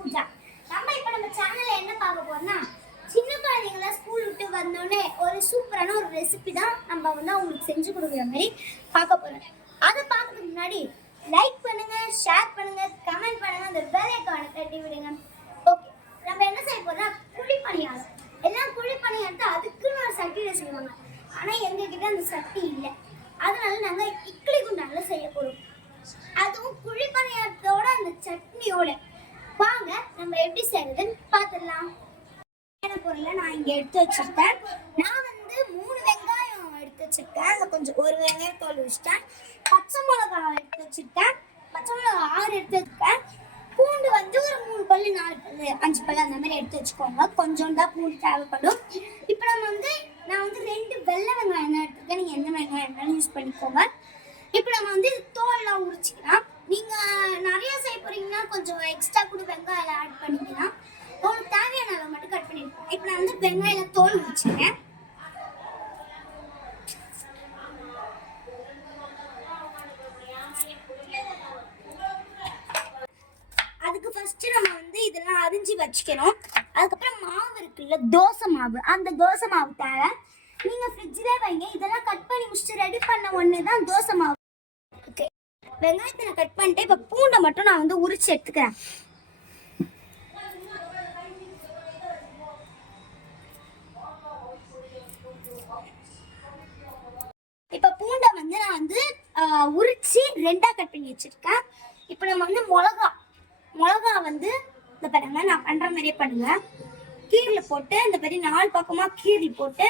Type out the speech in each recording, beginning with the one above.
பூஜா. நம்ம சேனல்ல என்ன பார்க்க போறோம்னா சின்ன குழந்தைங்கள ஸ்கூல் விட்டு வந்தோடனே ஒரு சூப்பரான ஒரு ரெசிபி தான் நம்ம வந்து அவங்களுக்கு செஞ்சு கொடுக்குற மாதிரி பார்க்க போறோம். அதை பார்க்கறதுக்கு முன்னாடி லைக் பண்ணுங்க, ஷேர் பண்ணுங்க, கமெண்ட் பண்ணுங்க, அந்த பெல் ஐகானை தட்டி விடுங்க. ஓகே, நம்ம என்ன செய்ய போறோம்னா குழி பணியாரம். எல்லாம் குழி பணியாரத்தை அதுக்குன்னு ஒரு சட்டியில செய்வாங்க. ஆனா எங்க கிட்ட அந்த சட்டி இல்லை. அதனால நாங்க இட்லி குண்டான்ல செய்ய போறோம். அதுவும் குழி பணியாரத்தோட அந்த சட்னியோட. வாங்க நம்ம எப்படி செய்யறதுன்னு பார்த்துடலாம். பொருளை நான் இங்க எடுத்து வச்சிருக்கேன். நான் வந்து 3 வெங்காயம் எடுத்து வச்சிருக்கேன். அதை கொஞ்சம் ஒரு வெங்காயம் தோல் வச்சுட்டேன். பச்சை மிளகாய் எடுத்து வச்சிருக்கேன். பச்சை மிளகாய் 6 எடுத்து வச்சிருக்கேன். பூண்டு வந்து ஒரு 3 பல்லு 4 பல்லு 5 பல்லு அந்த மாதிரி எடுத்து வச்சுக்கோங்க. கொஞ்சம் தான் பூண்டு தேவைப்படும். இப்போ நான் வந்து 2 வெள்ளை வெங்காயம் தான் எடுத்துருக்கேன். நீங்க எந்த வெங்காயம் வேணாலும் யூஸ் பண்ணிக்கோங்க. இப்போ நம்ம வந்து தோல்லாம் உரிச்சிக்கலாம். நீங்க நிறைய செய்ய போறீங்கன்னா கொஞ்சம் எக்ஸ்ட்ரா கூட வெங்காயம் ஆட் பண்ணிக்கலாம். உங்களுக்கு தேவையான அளவு மட்டும் கட் பண்ணிருக்கோம். இப்போ நான் வந்து வெங்காயம் தோல் உரிச்சிக்கிறேன். அதுக்கு ஃபர்ஸ்ட் நம்ம வந்து இதெல்லாம் அரிஞ்சு வச்சுக்கணும். அதுக்கப்புறம் மாவு இருக்குல்ல, தோசை மாவு, அந்த தோசை மாவு தேவை. நீங்க ஃப்ரிட்ஜ்ல வைங்க. இதெல்லாம் கட் பண்ணி முடிச்சுட்டு ரெடி பண்ண ஒண்ணு தான் தோசை மாவு. ஓகே, வெங்காயத்தை நான் கட் பண்ணிட்டு இப்போ பூண்டை மட்டும் நான் வந்து உரிச்சு எடுத்துக்கிறேன். இப்போ பூண்டை வந்து நான் வந்து உரிச்சு 2ஆ கட் பண்ணி வச்சிருக்கேன். இப்போ நம்ம வந்து மிளகா வந்து இந்த பாருங்க, நான் பண்ற மாதிரியே பண்ணுங்க. கீரில் போட்டு இந்த மாதிரி 4 பக்கமா கீரில் போட்டு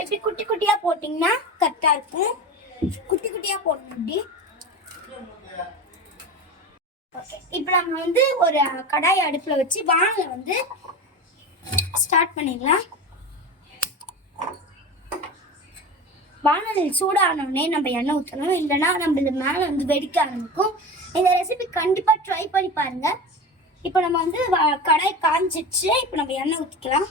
இப்படி குட்டி குட்டியா போட்டீங்கன்னா கரெக்டா இருக்கும். குட்டி குட்டியா போடணும் இப்படி. இப்போ நம்ம வந்து ஒரு கடாய் அடுப்புல வச்சு வானலை வந்து ஸ்டார்ட் பண்ணிடலாம். வானலில் சூடானோடனே நம்ம எண்ணெய் ஊற்றணும். இல்லைன்னா நம்ம இது மேலே வந்து வெடிக்க ஆரம்பிக்கும். இந்த ரெசிபி கண்டிப்பாக ட்ரை பண்ணி பாருங்க. இப்போ நம்ம வந்து கடாய் காஞ்சிடுச்சு. இப்போ நம்ம எண்ணெய் ஊற்றிக்கலாம்.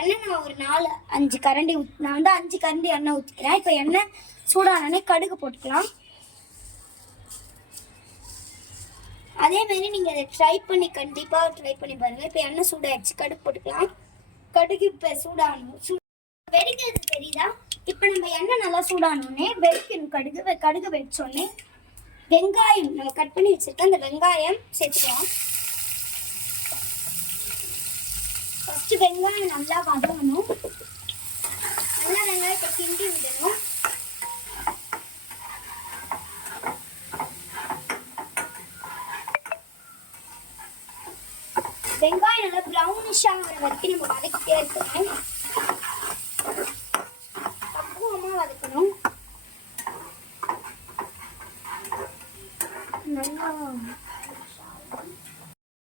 எண்ணெய் நான் ஒரு 4-5 கரண்டி நான் வந்து 5 கரண்டி எண்ணெய் ஊற்றிக்கிறேன். இப்போ எண்ணெய் சூடானோடனே கடுகு போட்டுக்கலாம். அதே மாதிரி நீங்கள் அதை கண்டிப்பாக ட்ரை பண்ணி பாருங்கள். இப்போ எண்ணெய் சூடாகிடுச்சு, கடுகு போட்டுக்கலாம். கடுகு இப்போ சூடாகணும். வெடிக்கிறது தெரியுதா? இப்போ நம்ம எண்ணெய் நல்லா சூடானோடனே வெடிக்கணும். கடுகு வெடிச்சோடனே வெங்காயம் நம்ம கட் பண்ணி வச்சுருக்கேன். அந்த வெங்காயம் சேர்த்துக்கலாம். ஃபஸ்ட்டு வெங்காயம் நல்லா வதங்கணும். நல்லா வெங்காயத்தை கிண்டி விடணும். வெங்காயம் நல்லா ப்ரௌனிஷ் ஆகிற வரைக்கும் நம்ம வதக்கிட்டே இருக்கணும். பக்குவமாக வதக்கணும். நல்லா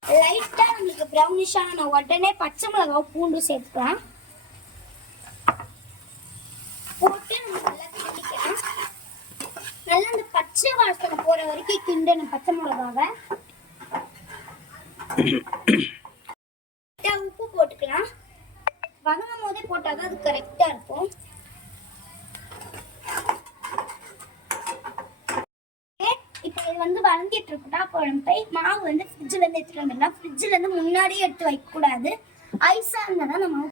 லைட்டாக நம்மளுக்கு ப்ரௌனிஷ் ஆன உடனே பச்சை மிளகாய் பூண்டு சேர்த்துக்கலாம். போட்டு நம்ம நல்லா கிண்டிக்கலாம். நல்லா அந்த பச்சை வாசனை போகிற வரைக்கும் கிண்டணும் பச்சை மிளகாவை. உப்பு போட்டுக்கலாம். வதங்கும் போதே போட்டாதான் அது கரெக்டா இருக்கும். இப்போ இது வந்து வதங்கிட்டு இருக்குட்டா குழம்பு. மாவு வந்து ஃப்ரிட்ஜ்ல இருந்து எடுத்துட்டு வந்துடலாம். ஃப்ரிட்ஜ்ல இருந்து முன்னாடியே எடுத்து வைக்க கூடாது. ஐஸா இருந்தாதான் நம்ம.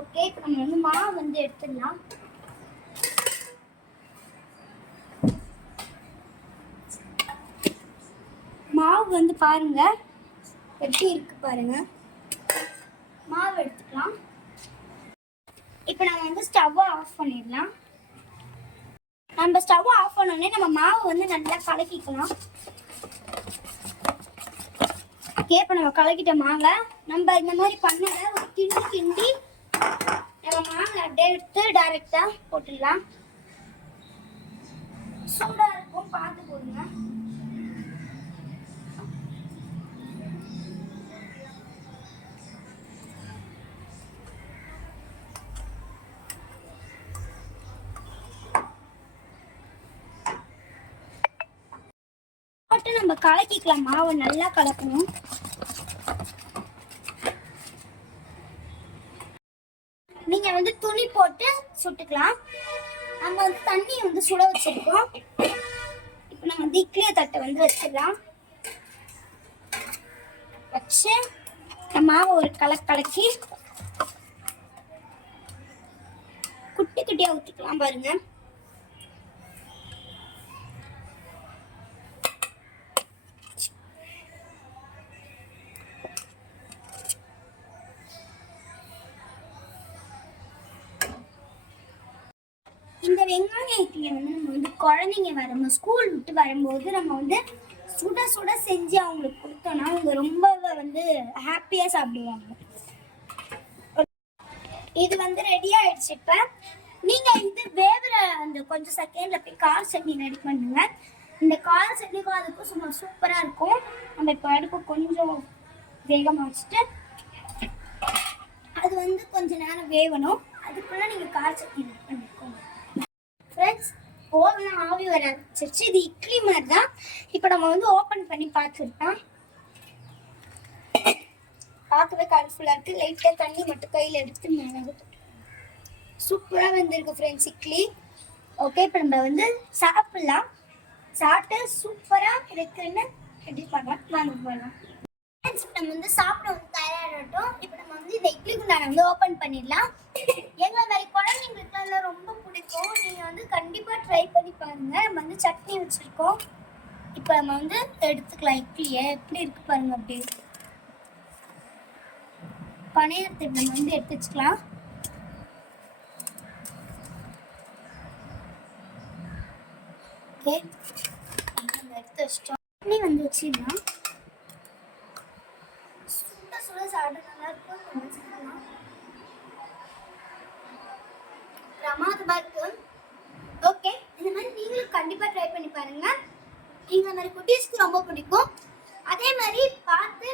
ஓகே, இப்போ நம்ம வந்து மாவு வந்து எடுத்துடலாம். மாவு வந்து பாருங்க எப்படி இருக்கு பாருங்க. மாவு எடுத்துக்கலாம். இப்போ நம்ம வந்து ஸ்டவ்வை ஆஃப் பண்ணிடலாம். நம்ம ஸ்டவ்வை ஆஃப் பண்ணோடனே நம்ம மாவு வந்து நல்லா கலக்கிக்கலாம். ஓகே, இப்போ நம்ம கலக்கிட்ட மாவை நம்ம இந்த மாதிரி பண்ணதை ஒரு கிண்டி நம்ம மாவை அப்படியே எடுத்து டைரக்டா போட்டுடலாம். சூடா இருக்கும், பார்த்து போடுங்க. நம்ம கலக்கிக்கலாம். மாவை நல்லா கலக்கணும். நீங்க வந்து துணி போட்டு சுட்டுக்கலாம். நம்ம வந்து தண்ணி வந்து சுட வச்சிருக்கோம். இப்போ நம்ம வந்து இட்லி தட்டை வந்து வச்சிடலாம். வச்சு மாவை ஒரு கலக்கி குட்டி குட்டியா ஊற்றிக்கலாம் பாருங்க. இந்த வெங்காய இட்லியை வந்து நம்ம வந்து குழந்தைங்க வரும்போது ஸ்கூல் விட்டு வரும்போது நம்ம வந்து சுட சுட செஞ்சு அவங்களுக்கு கொடுத்தோம்னா அவங்க ரொம்ப வந்து ஹாப்பியாக சாப்பிடுவாங்க. இது வந்து ரெடி ஆயிடுச்சு. இப்போ நீங்கள் இது வேகிற அந்த கொஞ்சம் செகண்டில் போய் கார சட்னி ரெடி பண்ணுங்க. இந்த கார சட்னிக்கும் அதுக்கும் சும்மா சூப்பராக இருக்கும். நம்ம இப்போ அடுப்பு கொஞ்சம் வேகமாக வச்சுட்டு அது வந்து கொஞ்சம் நேரம் வேகணும். அதுக்குள்ளே நீங்கள் கார சட்னி ரெடி பண்ணிக்கோங்க. ஃப்ரெண்ட்ஸ், ஓவன் ஆவி வர ஆரம்பிச்சிருச்சு. இது இட்லி மாதிரி தான். இப்போ நம்ம வந்து ஓப்பன் பண்ணி பார்த்துருக்கோம். பார்க்கவே கலர்ஃபுல்லாக இருக்குது. லைட்டாக தண்ணி மட்டும் கையில் எடுத்து மேலே சூப்பராக வந்திருக்கு ஃப்ரெண்ட்ஸ் இட்லி. ஓகே, இப்போ நம்ம வந்து சாப்பிட்லாம். சாப்பிட்டு சூப்பராக இருக்குன்னு ரெடி பண்ணலாம். வாங்க போகலாம். நம்ம வந்து சாப்பிட வந்து தயாராகட்டும். இப்போ நம்ம வந்து இந்த இட்லி குண்டானை வந்து ஓப்பன் பண்ணிடலாம். எங்களை மாதிரி குழந்தைங்களுக்குலாம் ரொம்ப பிடிக்கும். நீங்கள் வந்து கண்டிப்பாக ட்ரை பண்ணி பாருங்கள். நம்ம வந்து சட்னி வச்சுருக்கோம். இப்போ நம்ம வந்து எடுத்துக்கலாம். இட்லியை எப்படி இருக்கு பாருங்க. அப்படி பனையத்தை நம்ம வந்து எடுத்து வச்சுக்கலாம். ஓகே, நம்ம எடுத்து வச்சிட்டோம். சட்னி வந்து வச்சிடலாம். சுட சுட சாப்பிட நல்லா இருக்கும். பிரமாதமாக இருக்கு. ஓகே, இந்த மாதிரி நீங்களும் கண்டிப்பாக ட்ரை பண்ணி பாருங்க. இந்த மாதிரி குட்டீஸ்க்கு ரொம்ப பிடிக்கும். அதே மாதிரி பார்த்து